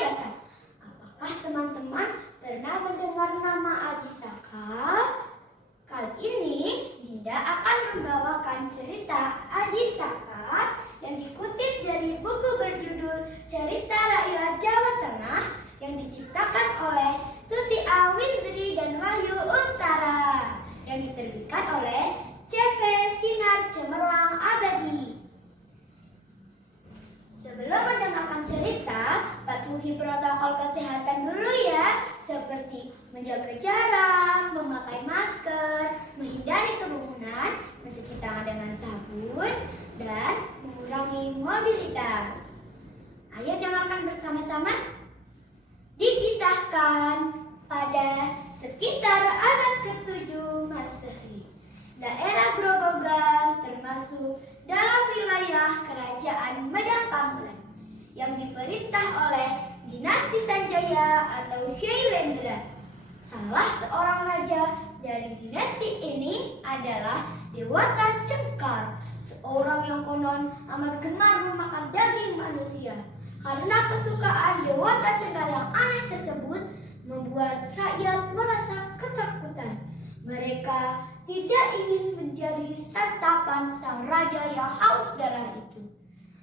Yayasan. Apakah teman-teman pernah mendengar nama Aji Saka? Kali ini Zinda akan membawakan cerita Aji Saka yang dikutip dari buku berjudul Cerita Rakyat Jawa Tengah yang diciptakan oleh Tuti Awindri dan Wahyu Untara yang diterbitkan oleh CV Sinar Cemerlang Abadi. Sebelum mendengarkan cerita, patuhi protokol kesehatan dulu ya, seperti menjaga jarak, memakai masker, menghindari kerumunan, mencuci tangan dengan sabun, dan mengurangi mobilitas. Ayo dengarkan bersama-sama. Dikisahkan pada sekitar abad ke-7 Masehi, daerah Grobogan termasuk dalam wilayah Kerajaan Medang Kamulan yang diperintah oleh dinasti Sanjaya atau Syailendra. Salah seorang raja dari dinasti ini adalah Dewata Cengkar, seorang yang konon amat gemar memakan daging manusia. Karena kesukaan Dewata Cengkar yang aneh tersebut membuat rakyat merasa ketakutan. Mereka tidak ingin menjadi santapan sang raja yang haus darah itu.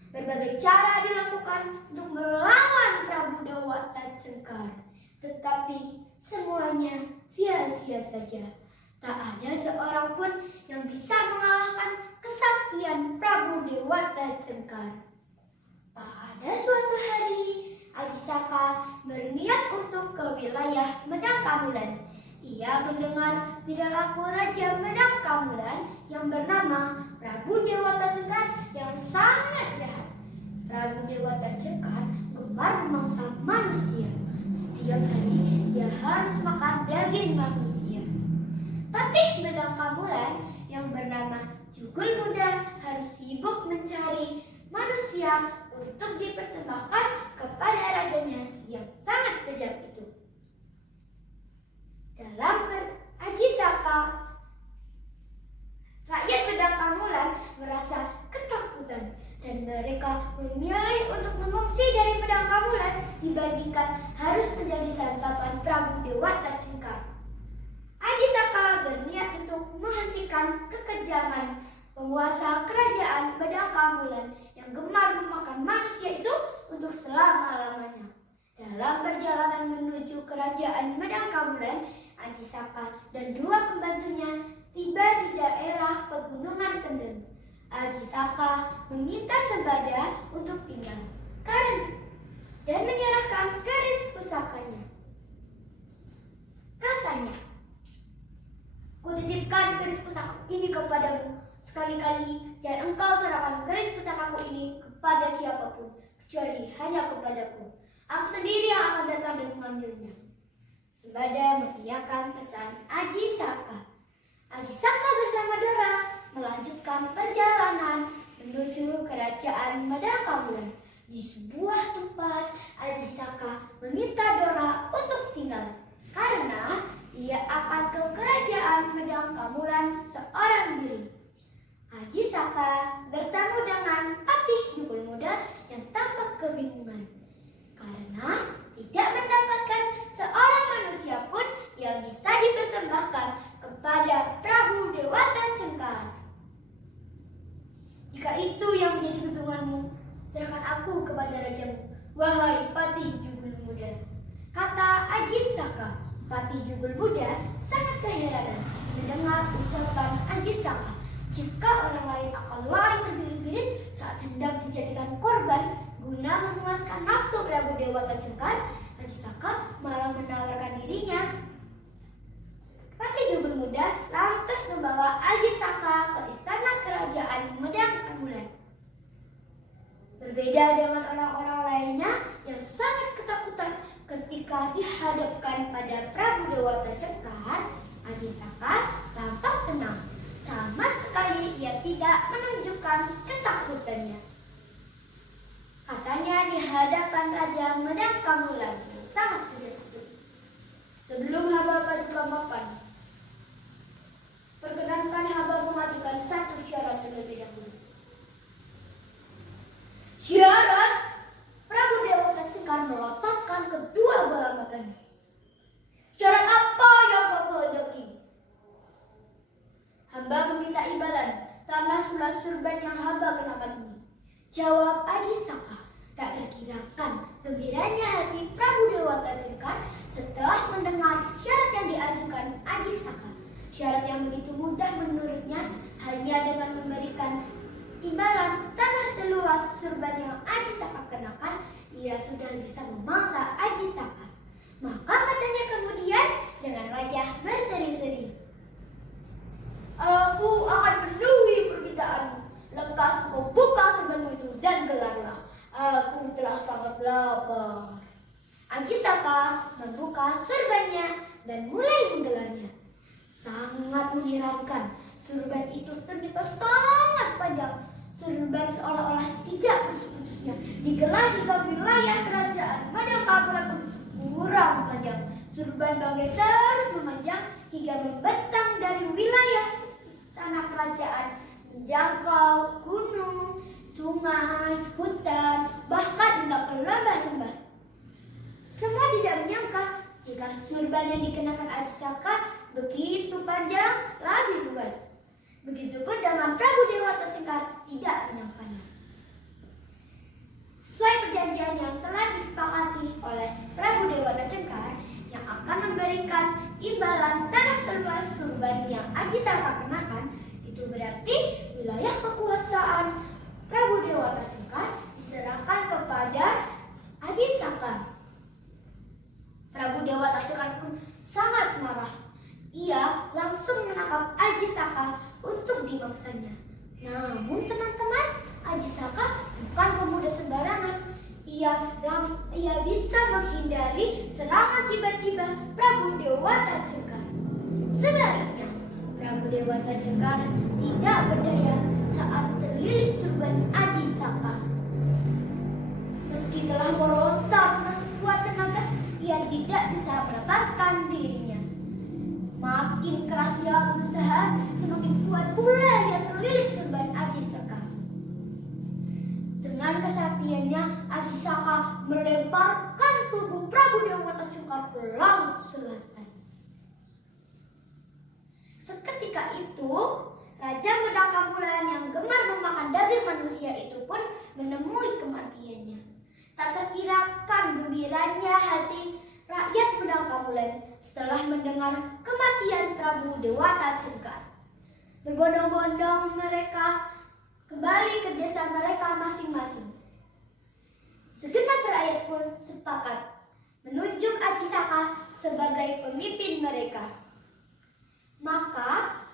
Berbagai cara dilakukan untuk melawan Prabu Dewata Cengkar, tetapi semuanya sia-sia saja. Tak ada seorang pun yang bisa mengalahkan kesaktian Prabu Dewata Cengkar. Pada suatu hari, Aji Saka berniat untuk ke wilayah Medang Kamulan. Ia mendengar perilaku Raja Medang Kamulan yang bernama Prabu Dewata Cengkar yang sangat jahat. Prabu Dewata Cengkar gemar memangsa manusia. Setiap hari ia harus makan daging manusia. Patih Medang Kamulan yang bernama Jugul Muda harus sibuk mencari manusia untuk dipersembahkan kepada rajanya yang sangat kejam itu. Dalam Aji Saka, rakyat Medang Kamulan merasa ketakutan dan mereka memilih untuk mengungsi dari Medang Kamulan dibandingkan harus menjadi santapan Prabu Dewata Cengkar. Aji Saka berniat untuk menghentikan kekejaman penguasa kerajaan Medang Kamulan yang gemar memakan manusia itu untuk selama-lamanya. Dalam perjalanan menuju kerajaan Medang Kamulan, Aji Saka dan dua pembantunya tiba di daerah pegunungan Kendeng. Aji Saka meminta Sembada untuk tinggal dan menyerahkan keris pusakanya. Katanya, "Kutitipkan keris pusaka ini kepadamu. Sekali-kali jangan engkau serahkan keris pusakaku ini kepada siapapun, kecuali hanya kepadaku. Aku sendiri yang akan datang dan mengambilnya." Sembada mengiyakan pesan Aji Saka. Aji Saka bersama Dora melanjutkan perjalanan menuju kerajaan Medang Kamulan. Di sebuah tempat, Aji Saka meminta Dora untuk tinggal karena ia akan ke kerajaan Medang Kamulan seorang diri. Aji Saka bertemu dengan Patih Jugul Muda yang tampak kebingungan karena tidak mendapatkan seorang manusia pun yang bisa dipersembahkan kepada Prabu Dewata Cengkar. "Jika itu yang menjadi kebingunganmu, serahkan aku kepada rajamu, wahai Patih Jugul Muda," kata Aji Saka. Patih Jugul Muda sangat keheranan mendengar ucapan Aji Saka. Jika orang lain akan lari terbirit-birit saat hendak dijadikan korban guna memuaskan nafsu Prabu Dewata Cengkar, Aji Saka malah menawarkan dirinya. Patih Jugul Muda lantas membawa Aji Saka ke istana kerajaan Medang Kamulan. Berbeda dengan orang-orang lainnya yang sangat ketakutan ketika dihadapkan pada Prabu Dewata Cengkar, Aji Saka tampak tenang. Sama sekali ia tidak menunjukkan ketakutannya. Katanya di hadapan Raja Medang Kamulan yang sangat kejam. "Sebelum hamba paduka makan, perkenankan hamba mengajukan satu syarat terlebih dahulu." "Syarat?" Prabu Dewata Cengkar melototkan Imbalan, tanah surban yang hamba kenakan ini. Jawab Aji Saka. Tak terkirakan gembiranya hati Prabu Dewata Cengkar setelah mendengar syarat yang diajukan Aji Saka. Syarat yang begitu mudah menurutnya, hanya dengan memberikan imbalan tanah seluas surban yang Aji Saka kenakan, ia sudah bisa memangsa Aji Saka. Maka katanya kemudian dengan wajah berseri-seri, "Aku akan penuhi permintaanmu. Lekas kau buka surbanmu itu dan gelarlah. Aku telah sangat lapar." Aji Saka membuka surbannya dan mulai menggelarnya. Sangat menyeramkan. Surban itu ternyata sangat panjang. Surban seolah-olah tidak putus-putusnya digelar hingga wilayah kerajaan Madangkaburan kurang panjang. Surban bagai terus memanjang hingga membentang dari wilayah istana kerajaan, menjangkau gunung, sungai, hutan, bahkan hingga ke lembah-lembah. Semua tidak menyangka jika surban yang dikenakan Aji Saka begitu panjang lagi luas. Begitupun dengan Prabu Dewata Cengkar tidak menyangkanya. Sesuai perjanjian yang telah disepakati oleh Prabu Dewata Cengkar yang akan memberikan imbalan tanah seluas surban yang Aji Saka kenakan, itu berarti wilayah kekuasaan Prabu Dewata Cengkar diserahkan kepada Aji Saka. Prabu Dewata Cengkar pun sangat marah. Ia langsung menangkap Aji Saka untuk dimaksanya. Namun teman-teman, Aji Saka bukan pemuda sembarangan. Ia bisa menghindari serangan tiba-tiba Prabu Dewata Cengkar. Sebaliknya, Prabu Dewata Cengkar tidak berdaya saat terlilit surban Aji Saka. Meski telah meronta sekuat tenaga, ia tidak bisa melepaskan dirinya. Makin keras ia berusaha, semakin kuat pula ia terlilit surban Aji Saka. Dengan kesaktiannya, Aji Saka melemparkan tubuh Prabu Dewata Cengkar ke laut selatan. Seketika itu, Raja Madangkaburan yang gemar memakan daging manusia itu pun menemui kematiannya. Tak terkirakan gembiranya hati rakyat Madangkaburan setelah mendengar kematian Prabu Dewata Cengkar. Berbondong-bondong mereka kembali ke desa mereka masing-masing. Segenap rakyat pun sepakat menunjuk Aji Saka sebagai pemimpin mereka. Maka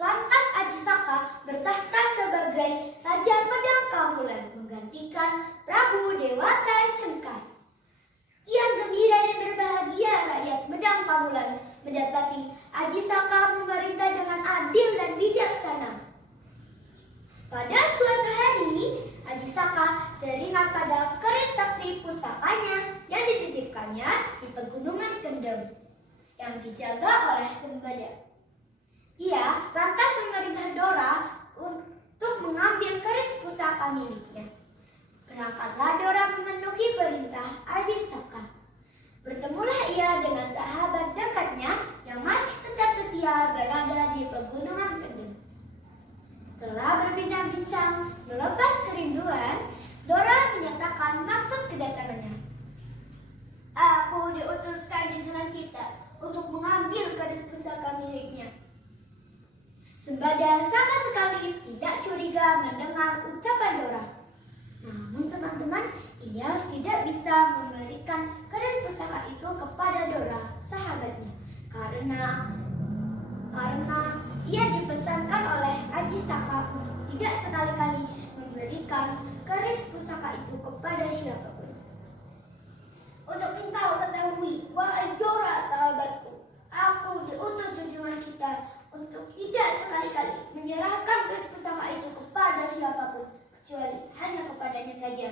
lantas Aji Saka bertahta sebagai Raja Madangkaburan menggantikan Prabu Dewata Cengkar. Kian gembira dan berbahagia rakyat Madangkaburan mendapati Aji Saka memerintah dengan adil dan bijaksana. Pada suatu hari, Aji Saka teringat pada keris sakti pusakanya yang dititipkannya di Pegunungan Kendeng yang dijaga oleh Sembada. Ia lantas memerintah Dora untuk mengambil keris pusaka miliknya. Berangkatlah Dora memenuhi perintah Aji Saka. Bertemulah ia dengan sahabat dekatnya yang masih tetap setia berada di Pegunungan Kendeng. Setelah berbincang-bincang melepas kerinduan, Dora menyatakan maksud kedatangannya. "Aku diutus kanjeng Sunan kita untuk mengambil keris pusaka miliknya." Sembada sama sekali tidak curiga mendengar ucapan Dora. Namun teman-teman, ia tidak bisa memberikan keris pusaka itu kepada Dora, sahabatnya, karena ia dipesankan oleh Aji Saka untuk tidak sekali-kali memberikan keris pusaka itu kepada siapapun. "Untuk engkau ketahui, wahai Dora sahabatku, aku diutus junjungan kita untuk tidak sekali-kali menyerahkan keris pusaka itu kepada siapapun, kecuali hanya kepadanya saja.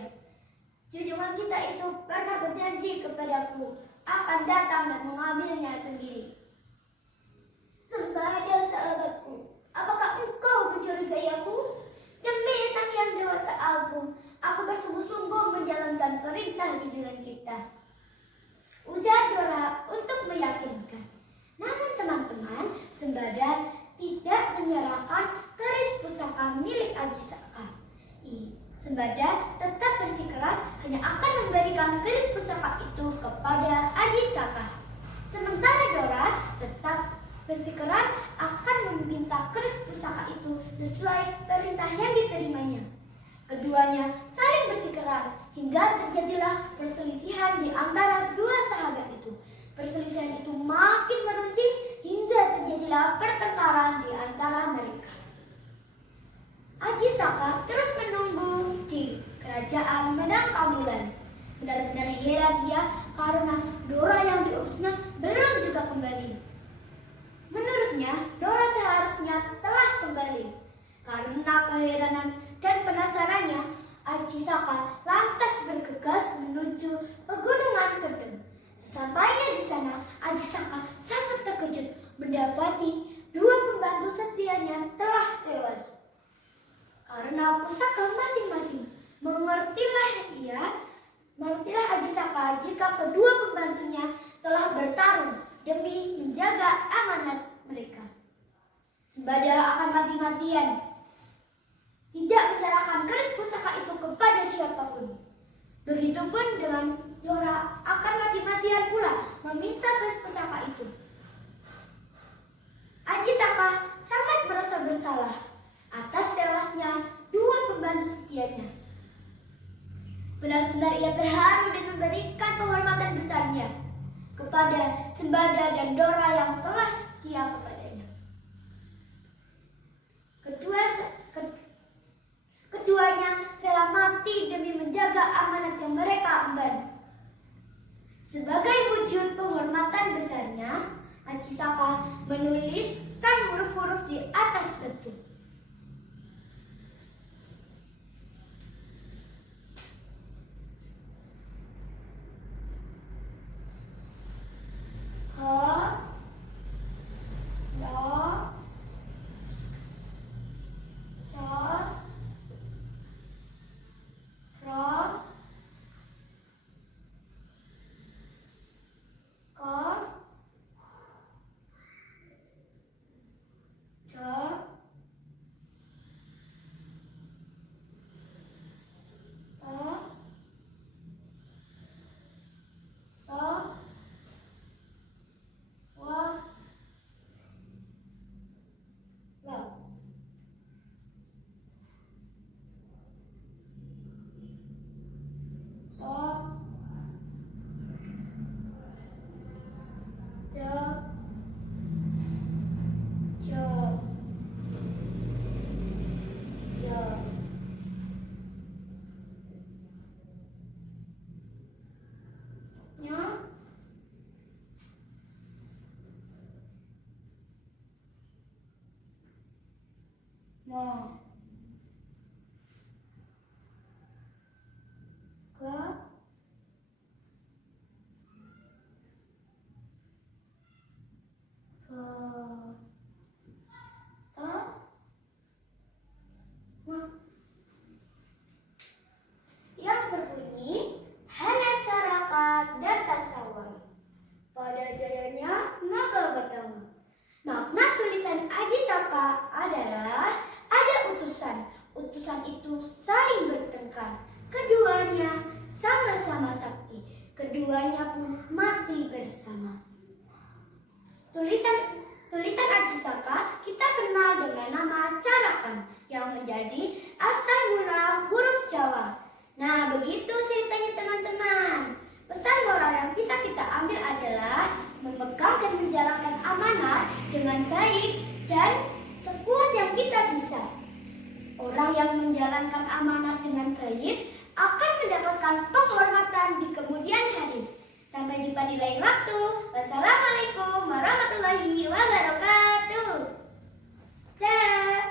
Junjungan kita itu pernah berjanji kepadaku akan datang dan mengambilnya sendiri." "Sembada sahabatku, apakah engkau mencurigai aku? Demi Sang Hyang Dewata Agung, aku bersungguh-sungguh menjalankan perintah junjungan kita," ujar Dora untuk meyakinkan. Namun teman-teman, Sembada tidak menyerahkan Sembada tetap bersikeras hanya akan memberikan keris pusaka itu kepada Aji Saka. Sementara Dora tetap bersikeras akan meminta keris pusaka itu sesuai perintah yang diterimanya. Keduanya saling bersikeras hingga terjadilah perselisihan di antara dua sahabat itu. Perselisihan itu makin meruncing hingga terjadilah pertengkaran di antara mereka. Aji Saka terus menunggu di kerajaan Medang Kamulan. Benar-benar heran dia karena Dora yang diurusnya belum juga kembali. Menurutnya, Dora seharusnya telah kembali. Karena keheranan dan penasarannya, Aji Saka lantas bergegas menuju pegunungan Kedung. Sesampainya di sana, Aji Saka sangat terkejut mendapati dua pembantu setianya telah tewas. Karena pusaka masing-masing, mengertilah Aji Saka jika kedua pembantunya telah bertarung demi menjaga amanat mereka. Sembada akan mati-matian, tidak menyerahkan keris pusaka itu kepada siapapun. Begitupun dengan Dora akan mati-matian pula meminta keris pusaka itu. Aji Saka sangat merasa bersalah atas tewasnya dua pembantu setianya. Benar-benar ia terharu dan memberikan penghormatan besarnya kepada Sembada dan Dora yang telah setia kepadanya. Keduanya rela mati demi menjaga amanat yang mereka emban. Sebagai wujud penghormatan besarnya, Aji Saka menuliskan huruf-huruf di atas batu. Yang berbunyi Hana Caraka Data Sawang. Pada jayanya Naga Batama. Makna tulisan Aji Saka adalah ada utusan. Utusan itu saling bertengkar. Keduanya sama-sama sakti. Keduanya pun mati bersama. Tulisan Aji Saka kita kenal dengan nama Carakan yang menjadi asal mula huruf Jawa. Nah, begitu ceritanya teman-teman. Pesan moral yang bisa kita ambil adalah memegang dan menjalankan amanat dengan baik dan sekuat yang kita bisa. Orang yang menjalankan amanat dengan baik akan mendapatkan penghormatan di kemudian hari. Sampai jumpa di lain waktu. Wassalamualaikum warahmatullahi wabarakatuh. Dah.